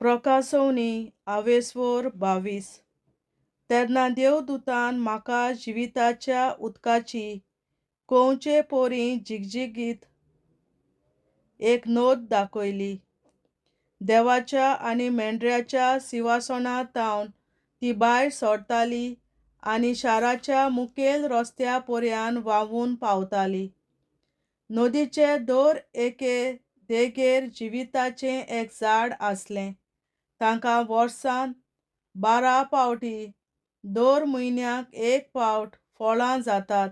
प्रकाशवणी आवेसवर 22. तेन्ना देवदूतान म्हाका जिविताच्या उदकाची कोवचे पोरी जिगजिगीत एक नोत दाखयली. देवाच्या आनी मेंढऱ्याच्या सिंहासनांतावन ती भायर सरताली आनी शाराच्या मुखेल रस्त्या पर्यान व्हांवून पावताली. नदीचे दर एके देगेर जिविताचें एक झाड आसलें. तांकां वर्सांत 12 पावटी दर म्हयन्याक एक पावट फळां जातात.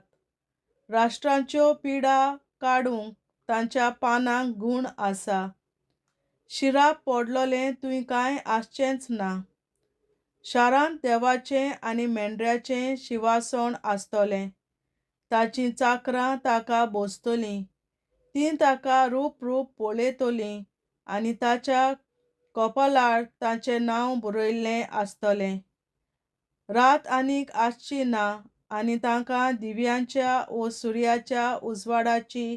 राष्ट्रांच्यो पिडा काडूंक तांच्या पानांक गूण आसा. शिराप पडलोलें थंय कांय आसचेंच ना. शारांत देवाचें आनी मेंढऱ्याचें सिंहासन आसतलें. ताचीं चाकरां ताका भोसतलीं. तीं ताका रूप पळयतलीं आनी ताच्या कपलार ताचें नांव बरयल्लें आसतलें. रात आनीक आसची ना आनी तांकां दिव्यांच्या वो सुर्याच्या उजवाडाची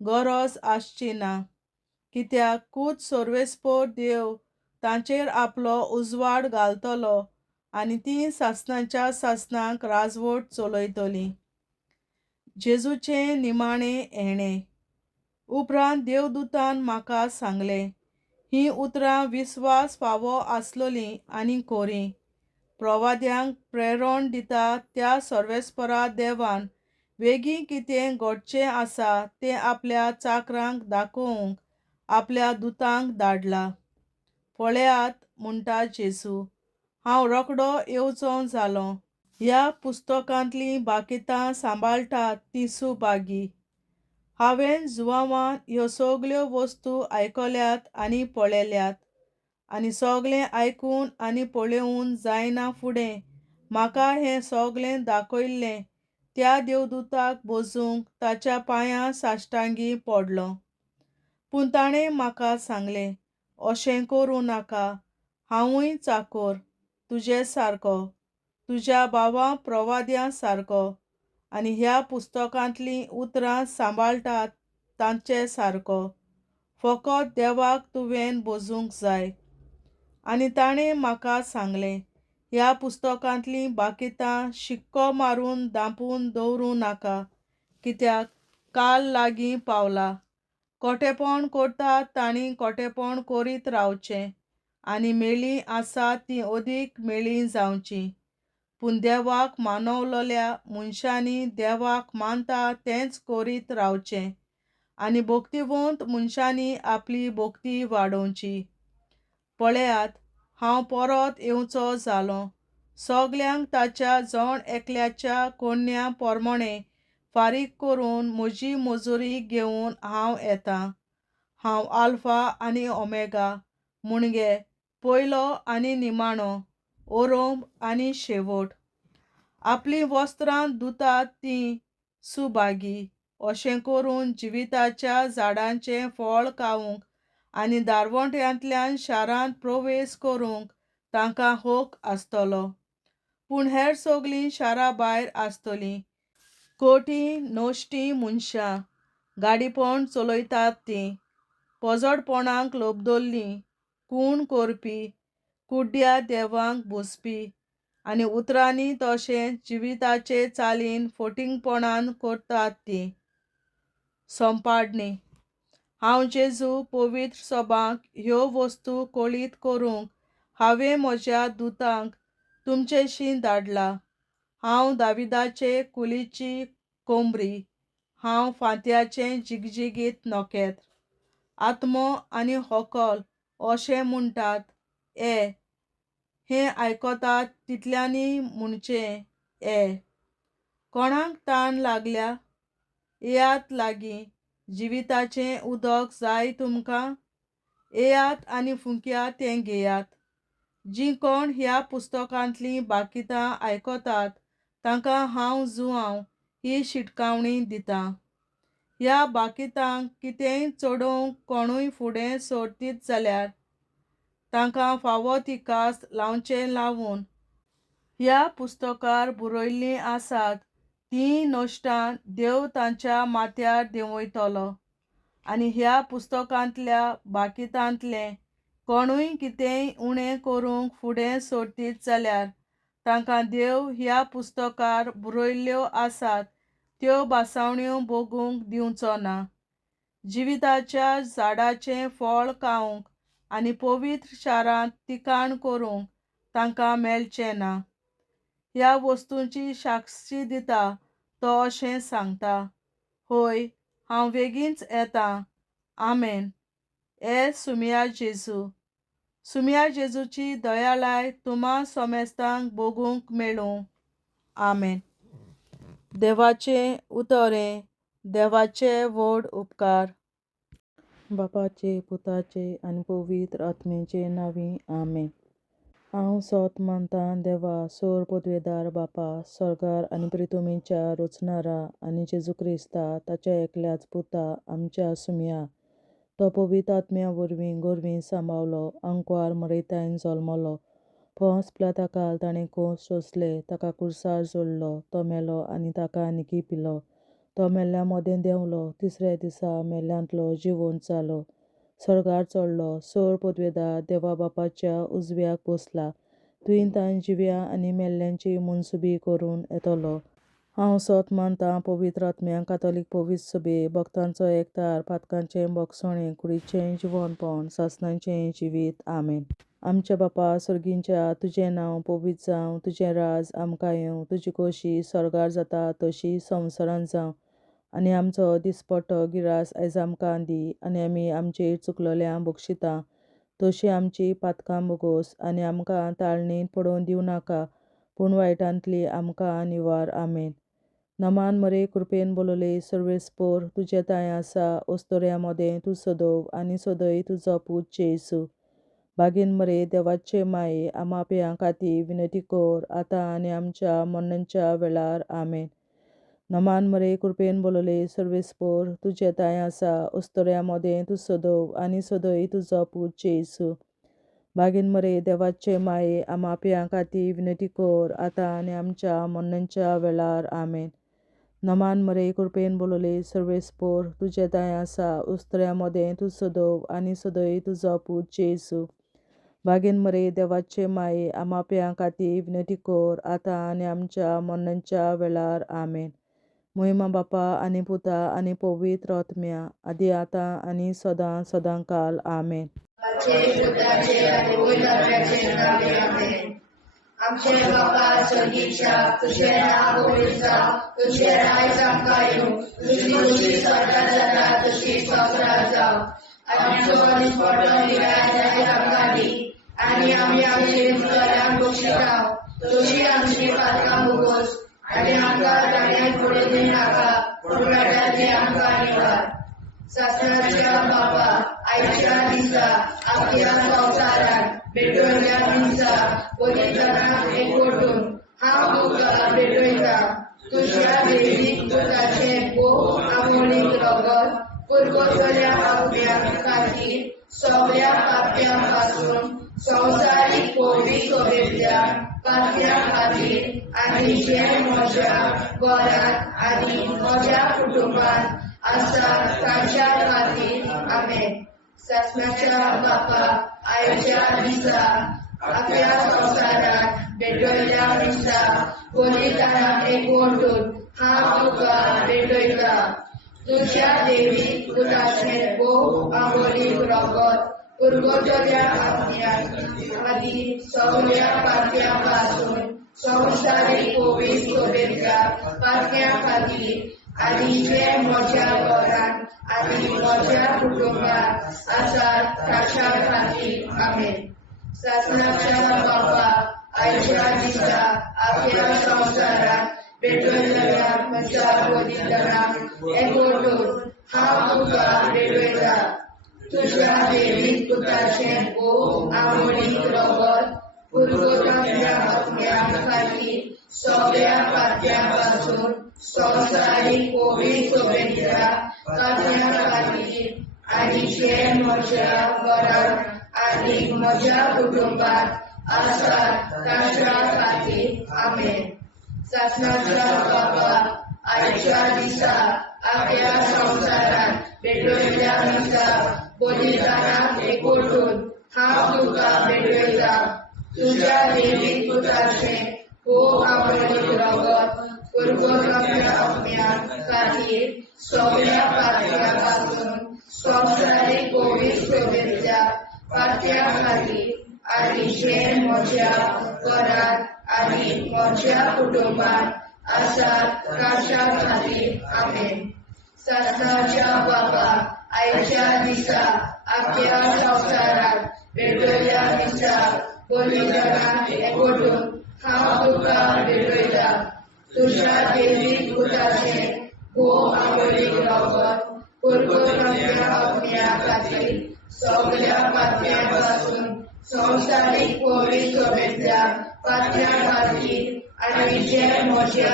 गरज आसची ना, कित्याक खूद सर्वेस्पर देव तांचेर आपलो उजवाड घालतलो आनी तीं सासणाच्या सासणांक राजवट चलयतलीं. जेजूचें निमाणें येणें. उपरांत देवदूतान म्हाका सांगलें, हीं उतरां विस्वास फावो आसलोलीं आनी खरीं. प्रवाद्यांक प्रेरण दिता त्या सर्वेस्परा देवान बेगीन कितें घडचें आसा तें आपल्या चाकरांक दाखोवंक आपल्या दुतांक धाडलां. पळयात, म्हणटा जेजू, हांव रोखडो येवचों जालों. ह्या पुस्तकांतलीं बाकितां सांबाळटात तीं सुभागी. हांवें जुवांवान ह्यो सगल्यो वस्तू आयकल्यात आनी पळयल्यात. आनी सगळें आयकून आनी पळयोवन जायना फुडें म्हाका हें सगळें दाखयल्लें त्या देवदूताक भोसूंक ताच्या पांयां साश्टांगी पडलों. पूण ताणें म्हाका सांगलें, अशें करूं नाका. हांवूय चाकर, तुजे सारको, तुज्या भावा प्रवाद्या सारको आनी ह्या पुस्तकांतलीं उतरां सांबाळटात तांचे सारको. फकत देवाक तुवें भोसूंक जाय. आनी ताणें म्हाका सांगलें, ह्या पुस्तकांतलीं बाकितां शिक्को मारून धांपून दवरूं नाका, कित्याक काल लागीं पावला. खोटेपण करतात तांणी खोटेपण करीत रावचें आनी मेलीं आसात तीं अदीक मेलीं जावचीं. पूण देवाक मानवलोल्या मनशांनी देवाक मानता तेंच करीत रावचें आनी भोक्तिवंत मनशांनी आपली भोक्ती वाडोवची. पळयात, हांव परत येवचों जालों. सगल्यांक ताच्या जण एकल्याच्या कोडण्या पोरमोणें फारीक करून म्हजी मजुरी घेवन हांव येतां. हांव आल्फा आनी ओमेगा, म्हणगे पयलो आनी निमाणो, आरंभ आनी शेवट. आपलीं वस्त्रां धुतात तीं सुभागी. अशें करून जिविताच्या झाडांचें फळ खावंक आनी दारवंट्यांतल्यान शारांत प्रवेश करूंक तांकां हक आसतलो. पूण हेर सगळीं शारा भायर आसतलीं. खोटीं नश्टीं मनशां, गाडीपण चलयतात तीं, पोजडपणाक लोबदोल्लीं, खून करपी, कुड्ड्या देवांक भोसपी आनी उतरांनी तशेंच जिविताचे चालीन फटिंगपणान करतात तीं. सोंपाडणी. हांव जेजू पवित्र सभांक ह्यो वस्तू कळीत करूंक हांवें म्हज्या दुतांक तुमचेशीं धाडला. हांव दाविदाचे कुलीची कोंबरी. हांव फांत्याचें जिगजिगीत नोकेत्र. आत्मो आनी व्हंकल अशें म्हणटात, ये. हें आयकतात तितल्यांनी म्हणचें, ये. कोणाक ताण लागल्या? येयात लागीं. जिविताचें उदक जाय तुमकां? येयात आनी फुंक्यात तें घेयात. जीं कोण ह्या पुस्तकांतलीं बाकितां आयकतात तांकां हांव जुवांव ही शिटकावणी दितां. ह्या बाकितांक कितेंय चडोवंक कोणूय फुडें सरतीत जाल्यार तांकां फावो तिकास लावचें लावून ह्या पुस्तकार बरयल्लीं आसात तीं नश्टां देव तांच्या माथ्यार देंवयतलो. आनी ह्या पुस्तकांतल्या बाकितांतलें कोणूय कितेंय उणें करूंक फुडें सोडतीत जाल्यार तांकां देव ह्या पुस्तकार बरयल्ल्यो आसात त्यो बासावण्यो भोगूंक दिवचो ना. जिविताच्या झाडाचें फळ खावंक आनी पवित्र शारांत तिकाण करूंक तांकां मेळचें ना. ह्या वस्तूंची साक्षी दिता तो अशें सांगता, होय, हांव बेगीनच येतां. आमेन. हे सुमया जेजू. सुमया जेजूची दयाळाय तुम्हा सोमेस्तांक भोगूंक मेळूं. आमेन. देवाचें उतोरें. देवाचे व्हड उपकार. बापाचे, पुताचे आनी पवित्र आत्म्याचे नांवी. आमेन. हांव सोत मानतां देवा, सोर पदवेदार बापा, स्वर्गार आनी पृथ्वीच्या रचणारा, आनी जेजू क्रिस्ता ताच्या एकल्याच पुता, आमच्या सुमया. तो पवित्र आत्म्या वरवीं गोरवीं सांबावलो, अंकवार मरयतायन जल्मलो. पोंस पिलाताकाल ताणें कोंस सोंसले, ताका कुर्सार जोडलो, तो मेलो आनी ताका निकी पिलो. तो मेल्ल्या मोदें देंवलो, तिसऱ्या दिसा मेल्ल्यांतलो जिवंत जालो, स्वर्गार चडलो, सोर पदवेदार देवा बापाच्या उजव्याक बसला, थंय ताण जिव्या आनी मेल्ल्यांची मनसुबी करून येतलो. हांव सोत मानतां पवित्र आत्म्यांक, कातोलीक पवित्र सभे, भक्तांचो एकठार, पातकांचें भोगसणें, कुडीचें जिवंतपण, सासणाचें जिवीत. आमेन. आमच्या बापा सर्गींच्या, तुजें नांव पवित्र जावं, तुजें राज आमकां येवं, तुजी खोशी स्वर्गार जाता तशी संवसारांत जावं. आनी आमचो दिसपट्टो गिरास आयज आमकां दी, आनी आमी आमचेर चुकलोल्यांक बक्षिता तशी आमची पातकां बोगोस, आनी आमकां ताळणेंत पडोवन दिवं नाका, पूण वायटांतली आमकां निवार. आमेन. नमान मरे कृपेन बोलोले सर्वेस्पोर, तुजे ताय आसा ओस्तोऱ्या मोदें तूं सदोव, आनी सदय तुजो पूत जेसू. बागेन मरे देवाचे माये, आमा पियां खातीर विनंती कर, आतां आनी आमच्या मरणाच्या वेळार. आमेन. नमान मरे कृपेन बोलोले सर्वेस्पोर, तुजे ताय आसा ओस्तोऱ्या मोदें तूं सदोव, आनी सदय तुजो पूत जेसू. बागेन मरे देवाचे माये, आमा पियां खातीर विनंती कर, आतां आनी आमच्या मरणाच्या वेळार. आमेन. नमान मरे कृपेन बोलोले सर्वेस्पोर, तुजे ताय आसा ओस्तोऱ्या मोदें तूं सदोव, आनी सदय तुजो पूत जेसू. बागेन मरे देवाचे माये, आमा पियां खातीर विनंती कर, आतां आनी आमच्या मरणाच्या वेळार. आमेन. महिमा बापा आनी पुता आनी पवित्र आत्म्या, आदी आतां आनी सदां सदांकाल. आमेन. आमचे बापा स्वर्गीच्या, तुझें नांव पवित्र जावं, तुझें राज आमकां येवं, तुजी खोशी स्वर्गार जाता तशी संवसारांत जावं. आनी आमचो दिसपट्टो गिरास आयज आमकां दी, आनी आमी आमचे चुकलोल्यांक बक्षिता तशी आमची पातकां बोगोस, आनी आमकां ताळणेंत पडोवन दिवं नाका, पूण वायटांतली आमकां निवार. सासणाच्या बापा, आयच्या दिसा आख्या संवसारांत भेटवयल्या दिसा पवित्रांक एकवटून हांव तुका भेटयतां. तुज्या दैवीक पुताचें भोव आमोणीक रगत पुरगोसल्या आत्म्या खातीर सगळ्या पाप्यां पासून संवसारीक पवित्र सभेंतल्या पाप्यां खातीर, आनी जे म्हज्या घरांत आनी म्हज्या कुटुंबांत आसा तांच्या खातीर. आमेन. सासणाच्या बापा, आयच्या दिसा आख्या संवसारांत भेटवयल्या दिसा पवित्रांक एकवटून हांव तुका भेटयतां. तुज्या दैवीक पुताचें भोव आमोणीक रगत पुरगोसल्या आत्म्या खातीर सगळ्या पाप्यां पासून संवसारीक पवित्र सभेंतल्या पाप्यां खातीर, आनी जे म्हज्या घरांत आनी म्हज्या कुटुंबांत आसा ताच्या खातीर. आमेन. सासणाच्या बापा, आयच्या दिसा आख्या संवसारांत भेटवयल्या म्हज्या पवित्रांक एकवटून हांव तुका भेटयतां. तुज्या दैवीक पुताचें भोव आमोणीक रगत पुरगोसल्या आत्म्या खातीर सगळ्या पाप्यां पासून संवसारीक पवित्र सभेंतल्या पाप्यां खातीर, आनी जे म्हज्या घरांत आनी म्हज्या कुटुंबांत आसा ताच्या खातीर. आमेन. सासणाच्या बापा, आयच्या दिसा आख्या संवसारांत भेटवयल्या दिसा बलिदानाक एकवटून हांव तुका भेटयता तुझ्या देवीक पुताचे हो आवडीक रगत पुरगोरम्या आपल्या खातीर सगळ्या पातळ्यापासून संवसारीक कोवीड शुभेच्छा पातळ्या खातीर आनी जे म्हज्या घरांत आनी म्हज्या कुटुंबात आसात तांच्या खातीर आमेन. सासणाच्या बाबा आयच्या दिसा आपल्या संवसारात भेटयल्या दिसा बलिदानाक एकवटून हांव तुका भेटयता तुझ्या देवीक पुताचे हो आवडीक रगत पुरगोरम्या आपल्या खातीर सगळ्या पातळ्यापासून संवसारीक कोवीड शुभेच्छा पातळ्या खातीर आनी जे म्हज्या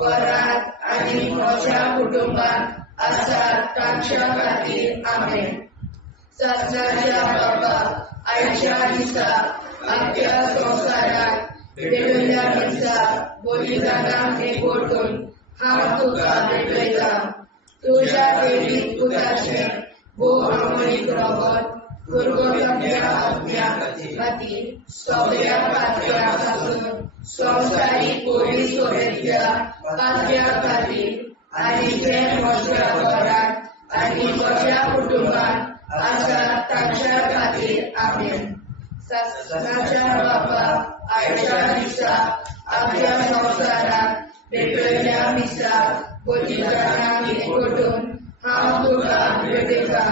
घरांत आनी म्हज्या कुटुंबात आसात तांच्या खातीर आमेन. सासणाच्या बाबा आयच्या दिसा आपल्या संवसारात भेटयल्या दिसा बलिदानाक एकवटून हांव तुका भेटयता तुझ्या देवीक पुताचे हो आवडीक रगत पुरगोरम्या आपल्या खातीर सगळ्या पातळ्यापासून संवसारीक कोवीड शुभेच्छा पातळ्या खातीर आनी जे म्हज्या घरांत आनी म्हज्या कुटुंबात आसात तांच्या खातीर आमेन. सासणाच्या बाबा आयच्या दिसा आपल्या संवसारात भेटयल्या दिसा बलिदानाक एकवटून हांव तुका भेटयता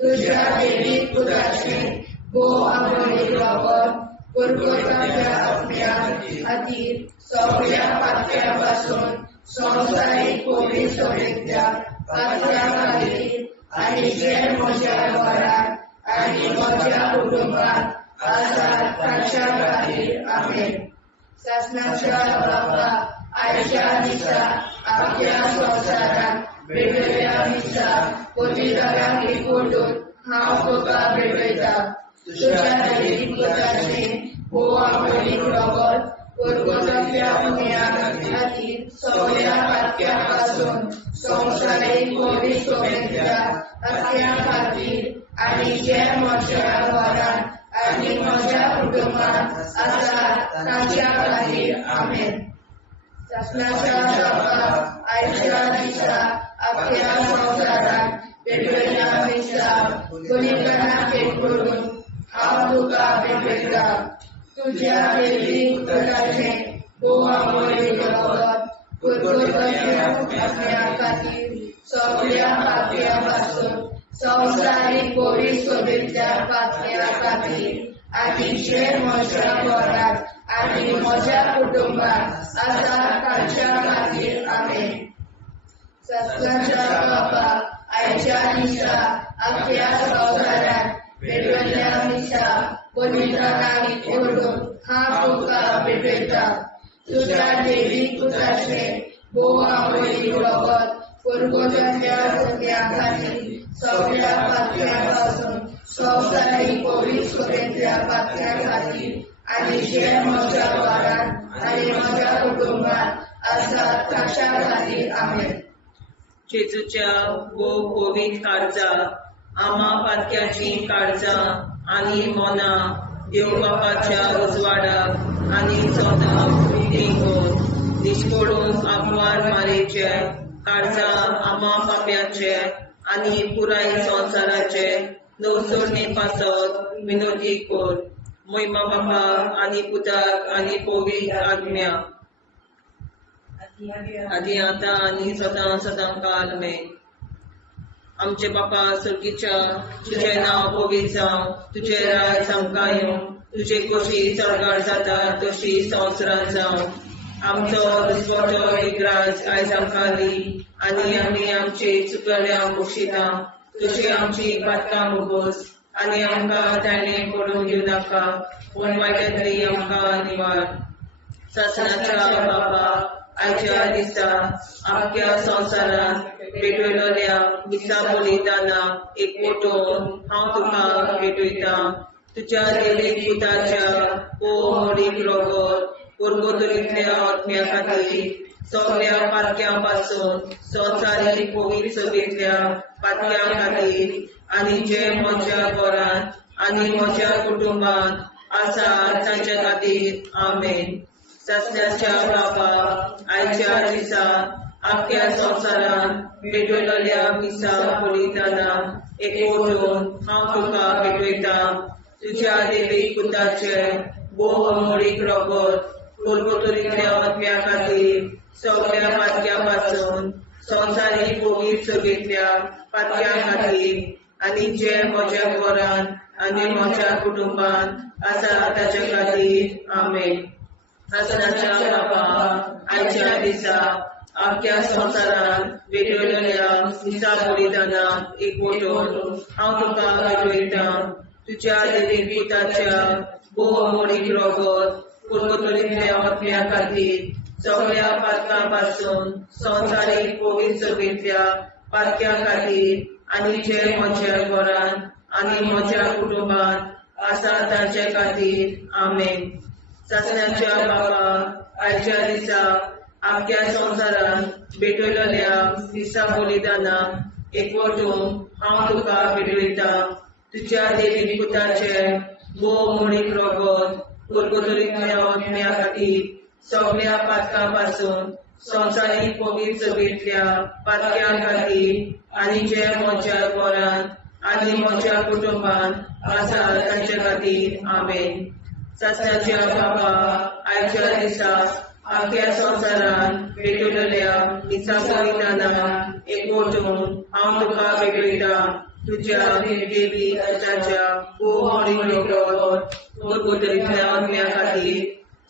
तुझ्या देवीक पुताचे हो आवडीक रगत पुरगोरम्या आपल्या खातीर सगळ्या पातळ्यापासून संवसारीक कोवीड शुभेच्छा पातळ्या खातीर आनी जे म्हज्या घरांत आनी म्हज्या कुटुंबात आसात तांच्या खातीर आमेन. सासणाच्या बाबा आयच्या दिसा आपल्या संवसारात भेटयल्या दिसा बलिदानाक एकवटून हांव तुका भेटयता तुझ्या देवीक पुताचे हो आवडीक रगत पुरगोरम्या आपल्या खातीर सगळ्या पातळ्यापासून संवसारीक कोवीड शुभेच्छा पातळ्या खातीर आनी जे म्हज्या घरांत आनी म्हज्या कुटुंबात आसात तांच्या खातीर आमेन. सासणाच्या बाबा आयच्या दिसा आपल्या संवसारात भेटयल्या दिसा बलिदानाक एकवटून हांव तुका भेटयता तुझ्या देवीक पुताचे हो आवडीक रगत पुरगोरम्या आपल्या खातीर सगळ्या पातळ्यापासून संवसारीक कोवीड शुभेच्छा पातळ्या खातीर आनी जे म्हज्या घरांत आनी म्हज्या कुटुंबात आसात तांच्या खातीर आमेन. सासणाच्या बाबा आयच्या दिसा आपल्या संवसारात भेटयल्या दिसा बलिदानाक एकवटून हांव तुका भेटयता तुझ्या देवीक पुताचे हो आवडीक रगत पुरगोरम्या आपल्या खातीर सगळ्या पातळ्यापासून संवसारीक कोवीड शुभेच्छा पातळ्या खातीर आनी जे म्हज्या घरांत आनी म्हज्या कुटुंबात आसात तांच्या खातीर आमेन. जेजूच्या वो कोवीड काळजां आमा पातक्याची काळजां आनी मोना देव बापाच्या उजवाडाक आनी सोदाक विधी निश्कोडून आग्वार मारेचे काळजां आमा पाप्याचे आनी पुराय संवसाराचे नवसोडणे पासत विनोदी कोर महिमा बापा आनी पुताक आनी पवित्र आत्म्या आदी आतां आनी सदां सदां काल में. आमचे बापा सर्गीच्या तुझें नांव पवित्र जावं तुझे राज आमकां येवं तुझे कशी चडगाड जाता तशी संवसारांत जावं. आमचो दिसवटो एक राज आयज आमकां दी आनी आमी आमचे चुकल्यांक बक्षिता तशी आमची पातकां मुगोस आनी आमकां ताणें पडूंक दिवं नाका पूण वायटांतली आमकां निवार. सासणाच्या बापा आयच्या दिसा आख्या संवसारांत भेटयलोल्या दिसा बलिदाना एकवटून हांव तुका भेटयता तुज्या देवीक पुताच्या मोडीक रगत पुरगोतरींतल्या आत्म्या खातीर सगळ्या पातक्यांपासून संवसारीक पवित्र सभेंतल्या पातक्यां खातीर आनी जे म्हज्या घरांत आनी म्हज्या कुटुंबांत आसा तांचे खातीर आमेन. सस्त्याच्या बाबा आयच्या दिसा आख्या संवसारान भेटयलेल्या मिसा बलिदानां एकवटून हांव तुका भेटयता. तुज्या देवीक पुताचे बहुमोडीक रगत गोलगोथोरींतल्या आत्म्या खातीर सगळ्या पातक्यांपासून संवसारीक पवित्र सभेंतल्या पातक्यां खातीर आनी जे म्हज्या घरांत आनी म्हज्या कुटुंबांत आसा ताचे खातीर आमेन. आसनाच्या बाबा आयच्या दिसा आख्या संवसारान भेटयलेल्या मिसा बलिदानां एकवटून हांव तुका भेटयता. तुज्या देवीक पुताच्या बहुमोडीक रगत गोलगोथोरींतल्या आत्म्या खातीर सगळ्या पातकांपासून संवसारीक पवित्र सभेंतल्या पातक्यां खातीर आनी जे म्हज्या घरांत आनी म्हज्या कुटुंबांत आसा तांचे खातीर आमेन. सस्त्याच्या बाबा आयच्या दिसा आख्या संवसारान भेटयलेल्या मिसा बलिदानां एकवटून हांव तुका भेटयता. तुज्या देवीक पुताचे बहुमोडीक रगत गोलगोथोरींतल्या आत्म्या खातीर सगळ्या पातकांपासून संवसारीक पवित्र सभेंतल्या पातक्यां खातीर आनी जे म्हज्या घरांत आनी म्हज्या कुटुंबांत आसा तांचे खातीर आमेन. सस्त्याच्या बाबा आयच्या दिसा आख्या संवसारान भेटयलेल्या मिसा बलिदानां एकवटून हांव तुका भेटयता. तुज्या देवीक पुताच्या बहुमोडीक रगत गोलगोथोरींतल्या आत्म्या खातीर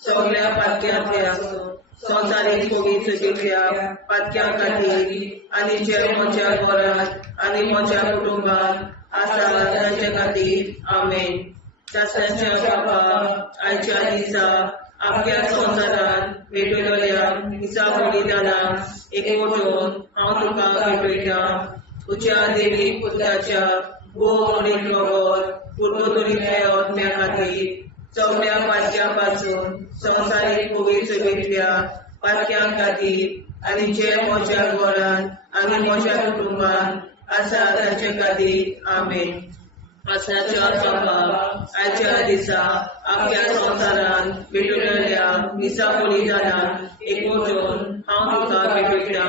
सगळ्या पातक्यांतल्या संवसारीक पवित्र सभेंतल्या पातक्यां खातीर आनी जे म्हज्या घरांत आनी म्हज्या कुटुंबांत आसा तांचे खातीर आमेन. सस्त्याच्या बाबा आयच्या दिसा आख्या संवसारान भेटयलेल्या मिसा बलिदानां एकवटून हांव तुका भेटयता. तुज्या देवीक पुताच्या बहुमोडीक रगत गोलगोथोरींतल्या आत्म्या खातीर सगळ्या पातक्यांपासून संवसारीक पवित्र सभेंतल्या पातक्यां खातीर आनी जे म्हज्या घरांत आनी म्हज्या कुटुंबांत आसा तांचे खातीर आमेन. आसनाच्या बाबा आयच्या दिसा आख्या संवसारान भेटयलेल्या मिसा बलिदानां एकवटून हांव तुका भेटयता.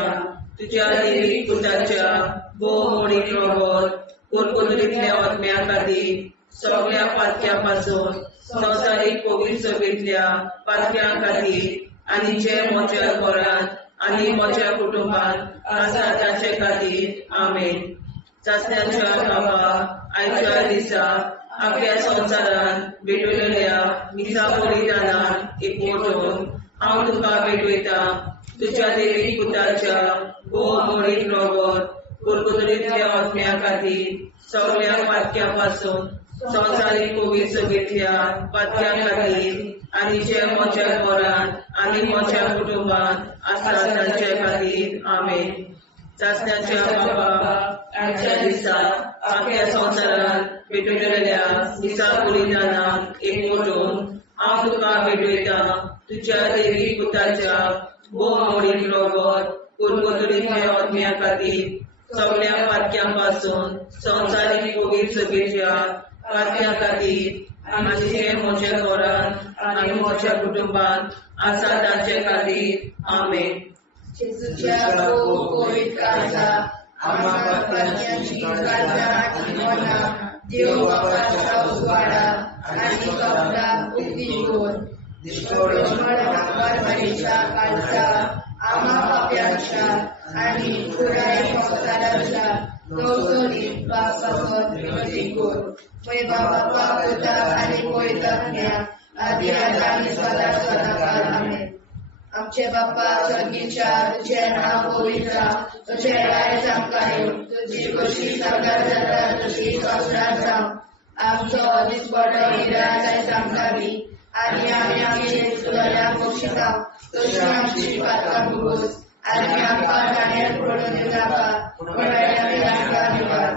तुज्या देवीक पुताच्या बहुमोडीक रगत गोलगोथोरींतल्या आत्म्या खातीर सगळ्या पातक्यांपासून संवसारीक पवित्र सभेंतल्या पातक्यां खातीर आनी जे म्हज्या घरांत आनी म्हज्या कुटुंबांत आसा तांचे खातीर आमेन. सस्त्याच्या बाबा आयच्या दिसा आख्या संवसारान भेटयलेल्या मिसा बलिदानां एकवटून हांव तुका भेटयता. तुज्या देवीक पुताच्या बहुमोडीक रगत गोलगोथोरींतल्या आत्म्या खातीर सगळ्या पातक्यांपासून संवसारीक पवित्र सभेंतल्या पातक्यां खातीर आनी जे म्हज्या घरांत आनी म्हज्या कुटुंबांत आसा तांचे खातीर आमेन. सस्त्याच्या बाबा आयच्या दिसा आख्या संवसारान भेटयलेल्या मिसा बलिदानां एकवटून हांव तुका भेटयता. तुज्या देवीक पुताच्या बहुमोडीक रगत गोलगोथोरींतल्या आत्म्या खातीर सगळ्या पातक्यांपासून संवसारीक पवित्र सभेंतल्या पातक्यां खातीर आनी जे म्हज्या घरांत आनी म्हज्या कुटुंबांत आसा तांचे खातीर आमेन. जेजूच्या पवित्र काळजा आम्हा पातकांची काळजा आनी मना देव बापाच्या उजवाडा आनी कपडा उक्ती कोर परमेच्या काळजा आम्हा पाप्यांच्या आनी पुराय संवसाराच्या गवसणीत बापावर विनंती कोर. मैबा बापा पुता आनी पवित्रात्म्या आदी आनी सदा सदाकाळ आमेन. आमचे बापा स्वर्गीच्या तुझे नाव पवित्र तुझे राय आमकां येवं तुजी कशी सगळ्यात जाता तशी संवसारांत जावं. आमचो दिसपडो हिराय आयज आमकां दी आनी आमी आमचे चुकल्यांक बक्षिता तशी आमची पातकां भोगोस आनी आमकां गाणेर पडून नाका पूण आमकां निवार.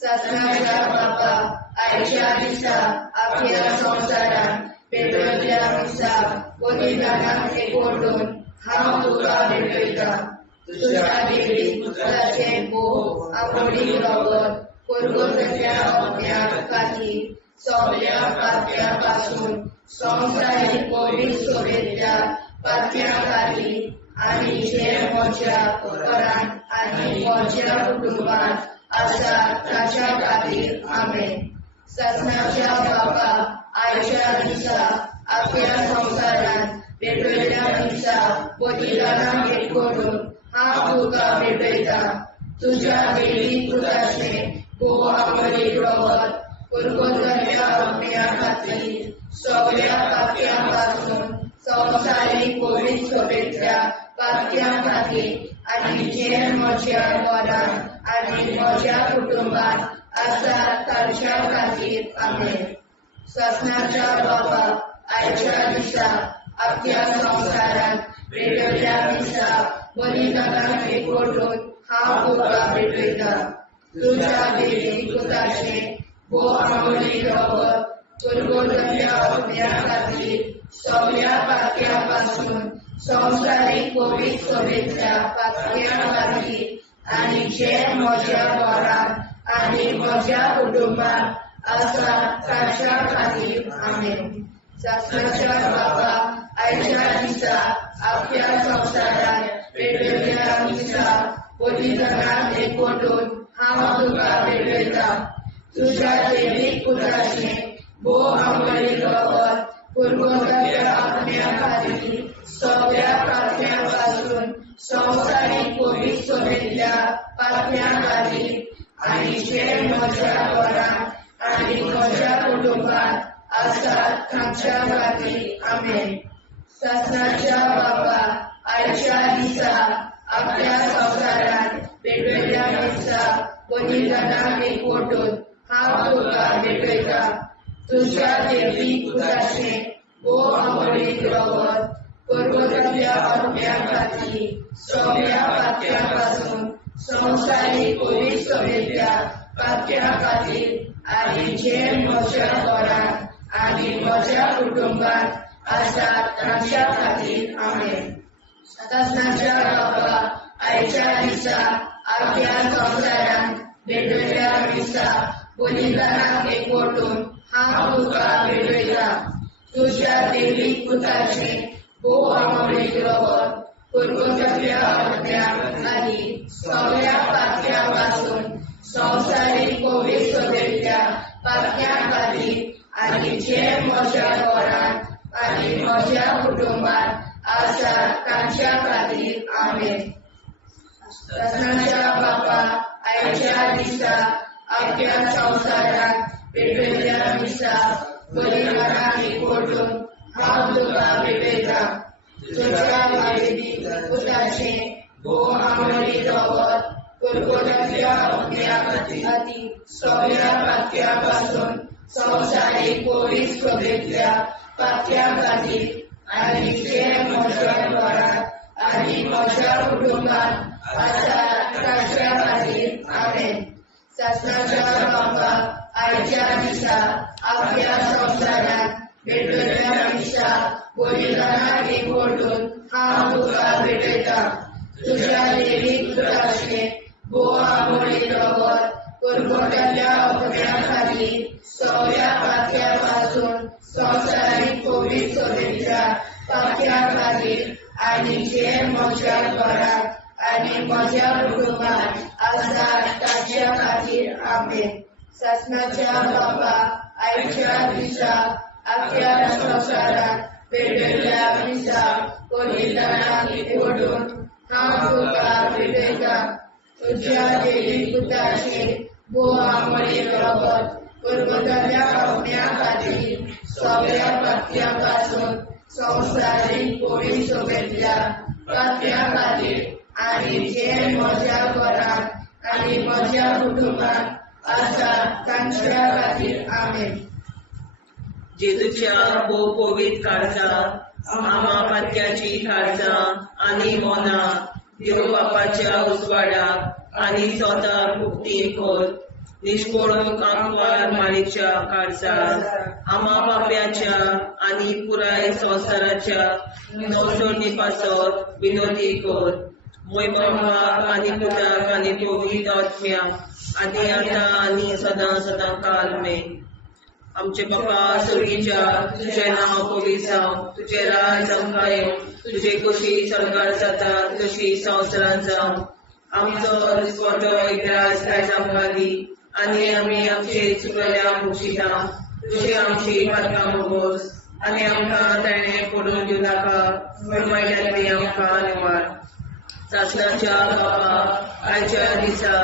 सस्त्याच्या बापा आयच्या दिसा आख्या संवसारान भेटयलेल्या मिसा बलिदानां एकवटून हांव तुका भेटयता तुज्या देवी पुत्राचे भोव आवडी रगत पुरगोट्या अज्ञान खातीर सगळ्या पात्या पासून संवसारीक कोविड सोबेतल्या पात्या खातीर आनी जे म्हज्या घरांत आनी म्हज्या कुटुंबांत आसा ताच्या खातीर आमेन. सत्नाच्या बाबा आयच्या दिसा आख्या संवसारांत भेटयल्या दिसा बलिदानाक एक करून हांव तुका भेटयता तुज्या देवी पुत्राचे भोव आवडी रगत पुरगोट्या अज्ञा खातीर सगळ्या पात्या पासून संवसारीक कोविड सोबेतल्या पात्या खातीर आनी जे म्हज्या घरांत आनी म्हज्या कुटुंबांत आसा ताच्या खातीर आमेन. सत्नाच्या बाबा आयच्या दिसा आख्या संवसारांत भेटयल्या दिसा बलिदानाक एक करून हांव तुका भेटयता तुज्या देवी पुत्राचे भोव आवडी रगत पुरगोट्या अज्ञा खातीर सगळ्या पात्या पासून संवसारीक कोविड सोबेतल्या पात्या खातीर आनी जे म्हज्या घरांत आनी म्हज्या कुटुंबांत आसा ताच्या खातीर आमेन. सत्नाच्या बाबा आयच्या दिसा आख्या संवसारांत भेटयल्या दिसा बलिदानाक एक करून हांव तुका भेटयता तुज्या देवी पुत्राचे भोव आवडी रगत पुरगोट्या अज्ञा खातीर सगळ्या पात्या पासून संवसारीक कोविड सोबेतल्या पात्या खातीर आनी जे म्हज्या घरांत आनी म्हज्या कुटुंबांत आसा ताच्या खातीर आमेन. सत्नाच्या बाबा आयच्या दिसा आख्या संवसारांत भेटयल्या दिसा बलिदानाक एक करून हांव तुका भेटयता तुज्या देवी पुत्राचे भोव आवडी रगत पुरगोट्या अज्ञा खातीर सगळ्या पात्या पासून संवसारीक कोविड सोबेतल्या पात्या खातीर आनी जे म्हज्या घरांत आनी म्हज्या कुटुंबांत आसा ताच्या खातीर आमेन. सत्नाच्या बाबा आयच्या दिसा आख्या संवसारांत भेटयल्या दिसा बलिदानाक एक करून हांव तुका भेटयता तुज्या देवी पुत्राचे भोव आवडी रगत पुरगोट्या अज्ञा खातीर सगळ्या पात्या पासून संवसारीक कोविड सोबेतल्या पात्या खातीर आनी जे म्हज्या घरांत आनी म्हज्या कुटुंबांत आसा ताच्या खातीर आमेन. सत्नाच्या बाबा आयच्या दिसा आख्या संवसारांत भेटयल्या दिसा बलिदानाक एक करून हांव तुका भेटयता तुज्या देवी पुत्राचे भोव आवडी रगत पुरगोट्या अज्ञा खातीर सगळ्या पात्या पासून संवसारीक कोविड सोबेतल्या पात्या खातीर आनी जे म्हज्या घरांत आनी म्हज्या कुटुंबांत आसा ताच्या खातीर आमेन. सत्नाच्या बाबा आयच्या दिसा आख्या संवसारांत भेटयल्या दिसा बलिदानाक एक करून हांव तुका भेटयता तुज्या देवी पुत्राचे भोव आवडी रगत पुरगोट्या अज्ञा खातीर सगळ्या पात्या पासून संवसारीक कोविड सोबेतल्या पात्या खातीर आनी जे म्हज्या घरांत आनी म्हज्या कुटुंबांत आसा ताच्या खातीर आमेन. सत्नाच्या बाबा आयच्या दिसा आख्या संवसारांत भेटयल्या दिसा बलिदानाक एक करून हांव तुका भेटयता तुज्या देवी पुत्राचे भोव आवडी रगत पुरगोट्या अज्ञा खातीर सगळ्या पात्या पासून संवसारीक कोविड सोबेतल्या पात्या खातीर आनी जे म्हज्या घरांत आनी म्हज्या कुटुंबांत आसा तांच्या खातीर आमेन. जेजूच्या भोव पवित्र काळजांत आमा पात्याची काळजां आनी मोना देव बापाच्या उजवाडाक आनी स्वता मुक्ती कोर निष्कोळूंक आंकवार माळेच्या काळजार आम्हा पाप्याच्या आनी पुराय संवसाराच्या नवसोडणी पासत विनोदी कर मोय बापाक आनी पुताक आनी पवित्र आत्म्याक आदी आतां आनी सदां सदां काल मे आमचे बापा सुर्गीच्या तुझें नांव पवित्र जावं तुझें राज आमकां येवं तुझे कशी सरकार जाता तशी संवसारांत जावं आमचो दिसवटो एकदांच आयज आमकां दी आनी आमी आमचे चुकल्या मुक्षिता तुझी आमची पातकां मोगोस आनी आमकां ताणें पडून दिवं नाका वायट्यांतली आमकां निवार सासणाच्या बापा आयच्या दिसा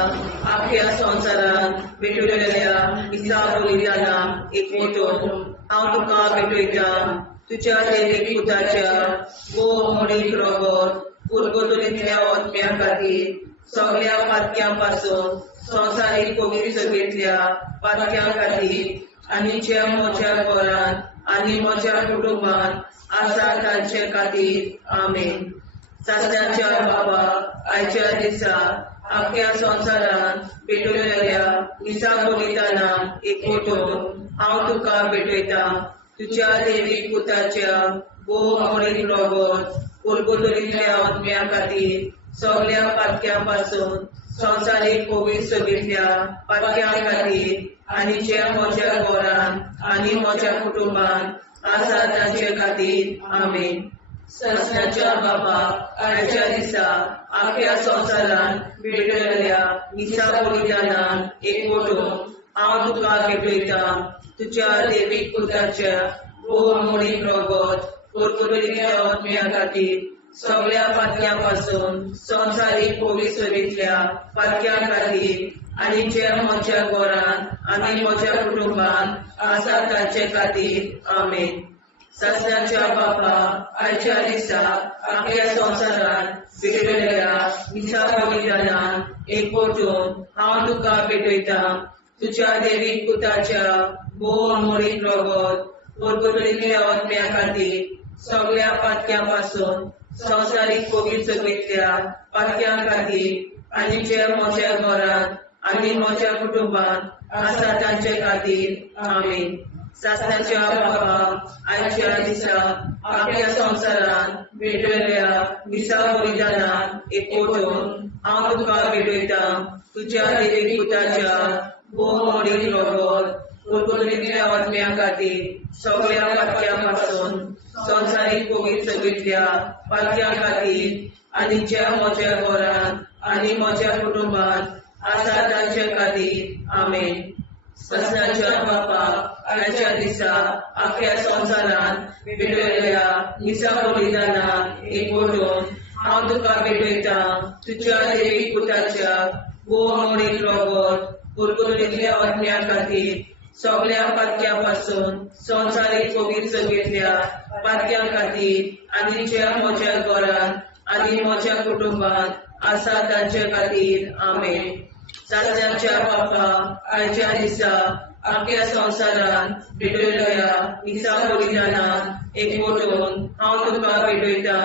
आख्या संवसारांत भेटलेल्या दिसा बलिदाना एक मोठो हांव तुका भेटयता तुज्या देवीक पुताच्या मोडीक रगत उरगतुरींतल्या आत्म्या खातीर सगळ्या पातक्यां पासून संवसारीक पवित्र सभेंतल्या पातक्यां खातीर आनी जे म्हज्या घरांत आनी म्हज्या कुटुंबांत आसा तांचे खातीर आमेन सासण्याच्या बाबा आयच्या दिसा आख्या संवसारांत भेटलेल्या दिसा बलिदाना एक मोठो हांव तुका भेटयता तुज्या देवीक पुताच्या मोडीक रगत उरगतुरींतल्या आत्म्या खातीर सगळ्या पातक्यां पासून संवसारीक पवित्र सभेंतल्या पातक्यां खातीर आनी जे म्हज्या घरांत आनी म्हज्या कुटुंबांत आसा तांचे खातीर आमेन सासण्याच्या बाबा आयच्या दिसा आख्या संवसारांत भेटलेल्या दिसा बलिदाना एक मोठो हांव तुका भेटयता तुज्या देवीक पुताच्या मोडीक रगत उरगतुरींतल्या आत्म्या खातीर सगळ्या पातक्यां पासून संवसारीक पवित्र सभेंतल्या पातक्यां खातीर आनी जे म्हज्या घरांत आनी म्हज्या कुटुंबांत आसा तांचे खातीर आमेन सासण्याच्या बापा आयच्या दिसा आख्या संवसारांत भेटलेल्या दिसा बलिदाना एक मोठून हांव तुका भेटयता तुज्या देवीक पुताच्या मोडीक रगत उरगतुरींतल्या आत्म्या खातीर सगळ्या पातक्यां पासून संवसारीक पवित्र सभेंतल्या पातक्यां खातीर आनी जे म्हज्या घरांत आनी म्हज्या कुटुंबांत आसा तांचे खातीर आमेन सासण्याच्या बापा आयच्या दिसा आख्या संवसारांत भेटलेल्या दिसा बलिदाना एक मोठो हांव तुका भेटयता तुज्या देवीक पुताच्या मोडीक रगत उरगतुरींतल्या आत्म्या खातीर सगळ्या पातक्यां पासून संवसारीक पवित्र सभेंतल्या पातक्यां खातीर आनी ज्या म्हज्या घरांत आनी म्हज्या कुटुंबांत आसा तांचे खातीर आमेन सासण्याच्या बापा आयच्या दिसा आख्या संवसारांत भेटलेल्या दिसा बलिदाना एक मोठो हांव तुका भेटयता तुज्या देवीक पुताच्या मोडीक रगत उरगतुरींतल्या आत्म्या खातीर सगळ्या पातक्यां पासून संवसारीक पवित्र सभेंतल्या पातक्यां खातीर आनी ज्या म्हज्या घरांत आनी म्हज्या कुटुंबांत आसा तांचे खातीर आमेन सासण्याच्या बापा आयच्या दिसा आख्या संवसारांत भेटलेल्या दिसा बलिदाना एक मोठून हांव तुका भेटयता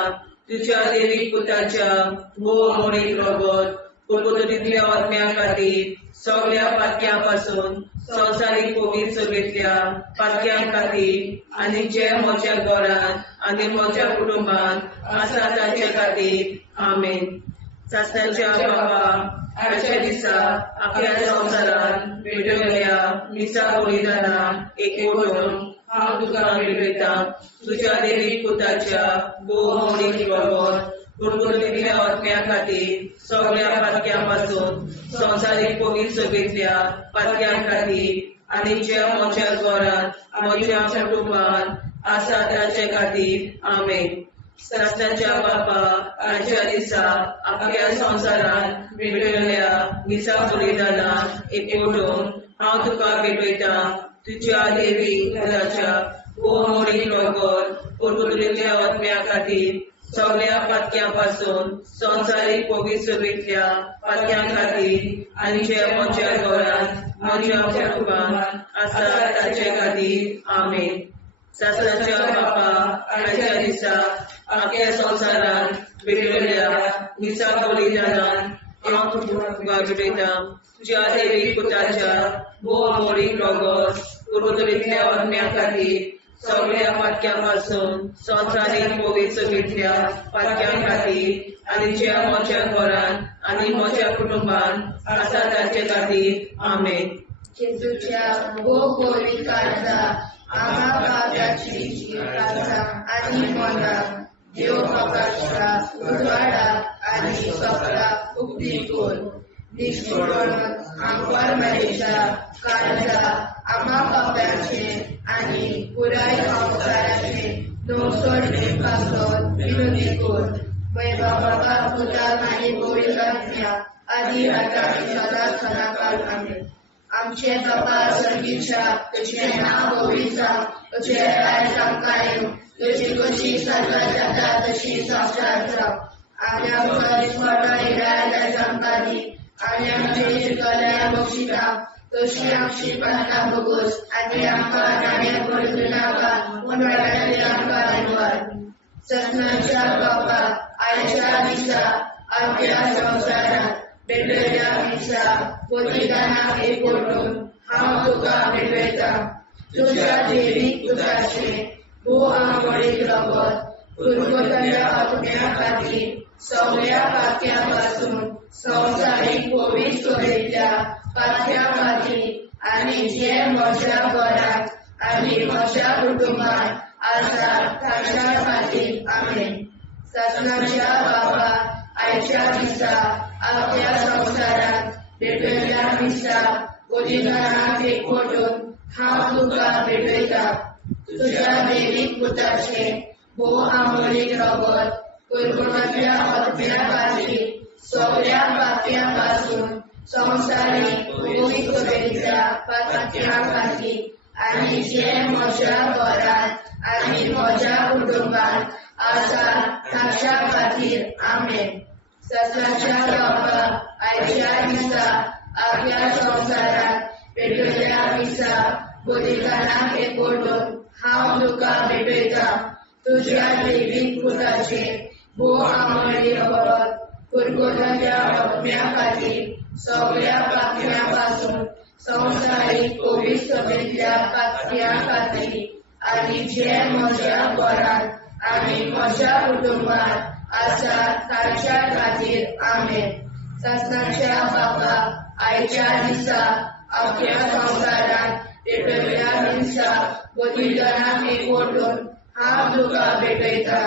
तुज्या देवीक पुताच्या मोडीक रगत उरगतुरींतल्या आत्म्या खातीर सगळ्या पातक्यां पासून संवसारीक पवित्र सभेंतल्या पातक्यां खातीर आनी जे म्हज्या घरांत आनी म्हज्या कुटुंबांत आसा तांचे खातीर आमेन सासण्याच्या बापा आयच्या दिसा आख्या संवसारांत भेटलेल्या दिसा बलिदाना एक मोठून हांव तुका भेटयता तुज्या देवीक पुताच्या मोडीक रगत उरगतुरींतल्या आत्म्या खातीर सगळ्या पातक्यां पासून संवसारीक पवित्र सभेंतल्या पातक्यां खातीर आनी जे म्हज्या घरांत म्हज्या कुटुंबांत आसा तांचे खातीर आमेन सासण्याच्या बापा आयच्या दिसा आख्या संवसारांत भेटलेल्या दिसा बलिदाना एक मोठून हांव तुका भेटयता तुज्या देवीक पुताच्या मोडीक रगत उरगतुरींतल्या आत्म्या खातीर सगळ्या पातक्यां पासून संवसारीक पवित्र सभेंतल्या पातक्यां खातीर आनी जे म्हज्या घरांत म्हज्या कुटुंबांत आसा तांचे खातीर आमेन सासण्याच्या बापा आयच्या दिसा आख्या संवसारांत भेटलेल्या दिसा बलिदाना हांव तुका भेटयता तुज्या देवीक पुताच्या भोव मोरीक रगत पुर्वतरींतल्या अग्न्या खातीर सगळ्या पातक्यां पासून संवसारीक पवित्रतेंतल्या पातक्यां खातीर आनी ज्या म्हज्या घरान आनी म्हज्या कुटुंबान आसा ताचे खातीर आमेन. जेजूच्या भोव पवित्र काळजा आम्हा पाप्याची काळजा आनी मनाक देव प्रकाशा उजवाडा आनी सपला उक्ती कोर. निष्ठुरण आमकां मेरेच्या काळजा आम्हा पाप्याचे आनी पुराय संवसाराचे नवसोडे पासत विनोदी कोर. बाबा पुताक आनी पवित्रात्म्या आदी आतां आनी सदांच सदांकाळ आमेन. आमचे बाबा सर्गीच्या तुझे नाव पवित्र जावं, तुझे राज आमकां येवं, तुजी कशी स्वर्गांत जाता तशी संवसारांत जावं. आनी आमकां दिसपट्टो राज आमकां दी आनी आमचे शिकल्या बक्षिता तशी आमची प्रार्थना भोगोस आनी आमकां नाण्या पडूं नाका पूण वाटायले आमकां निवार. सत्नाच्या बाबा आयच्या दिसा आमच्या संवसारांत भेटलेल्या दिसा बलिदानाक एकवटून हांव तुका भेटयता. तुज्या देवीक पुताचे भोव आंबोळीक रगत पुर्वतल्या आत्म्या खातीर सगळ्या पातक्यां पासून संवसारीक पवित्र सोयेच्या पातक्यां खातीर आनी जे म्हज्या घरांत आनी म्हज्या कुटुंबांत आसा ताच्या खातीर आमेन. सत्नाच्या बाबा आयच्या दिसा आपल्या संवसारांत भेटलेल्या दिसा बलिदानाक एकवटून हांव तुका भेटयता. तुज्या देवीक पुताचे भोव आंबोळीक रगत पुर्वतल्या आत्म्या खातीर सगळ्या पातक्यां पासून संवसारीक पवित्र सोयेच्या पातक्यां खातीर आनी जे म्हज्या घरांत आनी म्हज्या कुटुंबांत आसा ताच्या खातीर आमेन. सत्नाच्या बाबा आयच्या दिसा आपल्या संवसारांत भेटलेल्या दिसा बलिदानाक एकवटून हांव तुका भेटयता. तुज्या देवीक पुताचे भोव आंबोळीक रगत पुर्वतल्या आत्म्या खातीर सगळ्या पातक्यां पासून संवसारीक पवित्र सोयेच्या पातक्यां खातीर आनी जे म्हज्या घरांत आनी म्हज्या कुटुंबांत आसा ताच्या खातीर आमेन. सत्नाच्या बाबा आयच्या दिसा आपल्या संवसारांत भेटलेल्या दिसा बलिदानाक एकवटून हांव तुका भेटयता.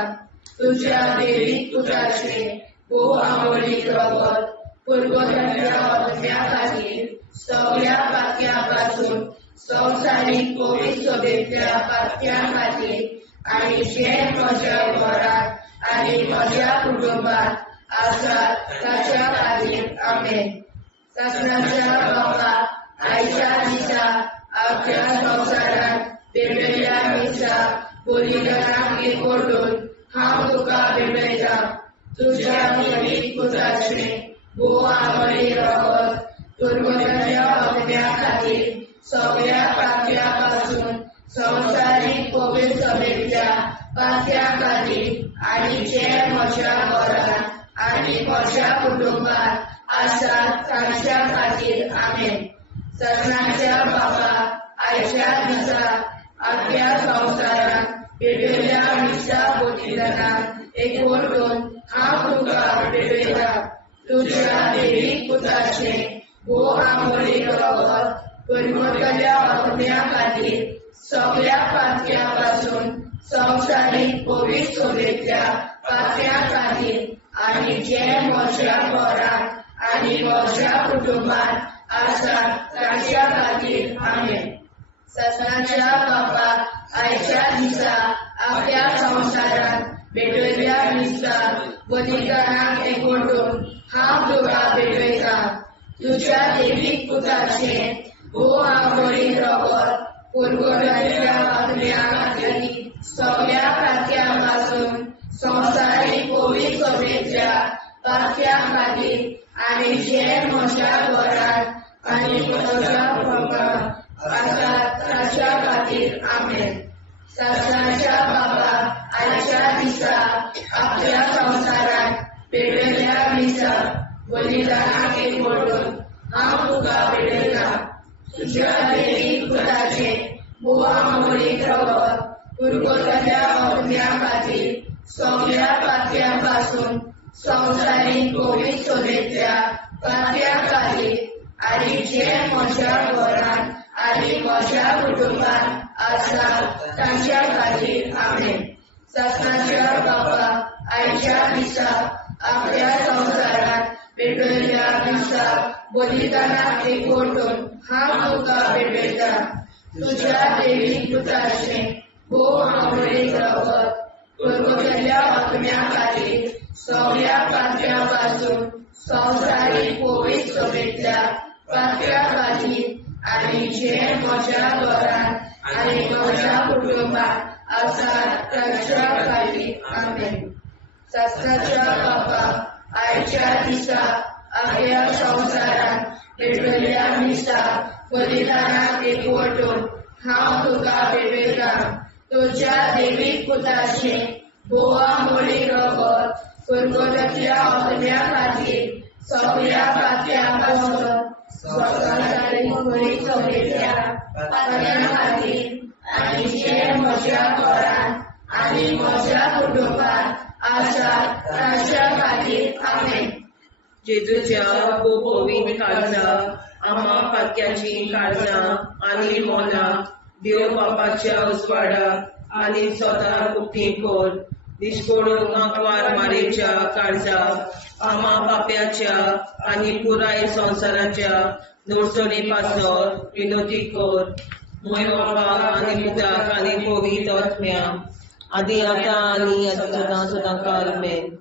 तुज्या देवीक पुताचे भोव आंबोळीक रगत पुर्वतल्या आत्म्या खातीर सगळ्या पातक्यां पासून संवसारीक पवित्र सोयेच्या पातक्यां खातीर आनी जे म्हज्या घरांत आनी म्हज्या कुटुंबांत आसा ताच्या खातीर आमेन. सत्नाच्या बाबा आयच्या दिसा आपल्या संवसारांत भेटलेल्या दिसा बलिदानाक एकवटून हांव तुका भेटयता. तुज्या देवीक पुताचे भोव आंबोळीक रगत पुर्वतल्या आत्म्या खातीर सगळ्या पातक्यां पासून संवसारीक पवित्र सोयेच्या पातक्यां खातीर आनी जे म्हज्या घरांत आनी म्हज्या कुटुंबांत आसा ताच्या खातीर आमेन. सत्नाच्या बाबा आयच्या दिसा आपल्या संवसारांत भेटलेल्या दिसा बलिदानाक एकवटून हांव तुका भेटयता. तुज्या देवीक पुताचे भोव आंबोळीक रगत पुर्वतल्या आत्म्या खातीर सगळ्या पातक्यां पासून संवसारीक पवित्र सोयेच्या पातक्यां खातीर आनी जे म्हज्या घरांत आनी म्हज्या कुटुंबांत आसा ताच्या खातीर आमेन. सत्नाच्या बाबा आयच्या दिसा आपल्या संवसारांत भेटलेल्या दिसा बलिदानाक एकवटून हांव तुका भेटयता. तुज्या देवीक पुताचे भोव आंबोळीक रगत पुर्वतल्या आत्म्या खातीर सगळ्या पातक्यां पासून संवसारीक पवित्र सोयेच्या पातक्यां खातीर आनी जे म्हज्या घरांत आनी म्हज्या कुटुंबांत आसा ताच्या खातीर आमेन. सत्नाच्या बाबा आयच्या दिसा आपल्या संवसारांत भेटलेल्या दिसा बलिदानाक एकवटून हांव तुका भेटयता तुज्या दैवीक पुताचे बोवा मोडीक रगत कुरकुरल्या आत्म्या खातीर सगळ्या पातळ्यां पासून संवसारीक कोवीड सोबेतल्या पातळ्या खातीर आनी जे म्हज्या घरांत आनी म्हज्या कुटुंबांत आसा तांच्या खातीर आमेन. शासनाच्या बापा आयच्या दिसा आपल्या संवसारांत भेटयल्ल्या दिसा बलिदानाक एकवटून हांव तुका भेटयता तुज्या दैवीक पुताचे बोव मोडीक रगत कुरकुरल्या आत्म्या खातीर सगळ्या पातळ्यां पासून संवसारीक कोवीड सोबेतल्या पातळ्या खातीर आनी जे म्हज्या घरांत आनी म्हज्या कुटुंबांत आसा तांच्या खातीर आमेन. शासनाच्या बापा आयच्या दिसा आपल्या संवसारांत भेटयल्ल्या दिसा बलिदानाक एकवटून हांव तुका भेटयता तुज्या दैवीक पुताचे बोवा मोडीक रगत कुरकुरल्या आत्म्या खातीर सगळ्या पातळ्यां पासून संवसारीक कोवीड सोबेतल्या पातळ्यां खातीर आनी जे म्हज्या घरांत आनी म्हज्या कुटुंबांत आसा तांच्या खातीर आमेन. जेजूच्या पवित्र काळजा आम्हा पातक्याची काळजां आनी मोना देव बापाच्या उजवाडाक आनी स्वता मुक्ती कोर दिसपडून आंकवार मारेच्या काळजा आम्हा पाप्याच्या आनी पुराय संवसाराच्या नोडसणी पासोर विनोदी कोर. मोय बापा आनी पुताक आनी पवित्र आत्म्या आदी आतां आनी सदां सदां काल आमेन.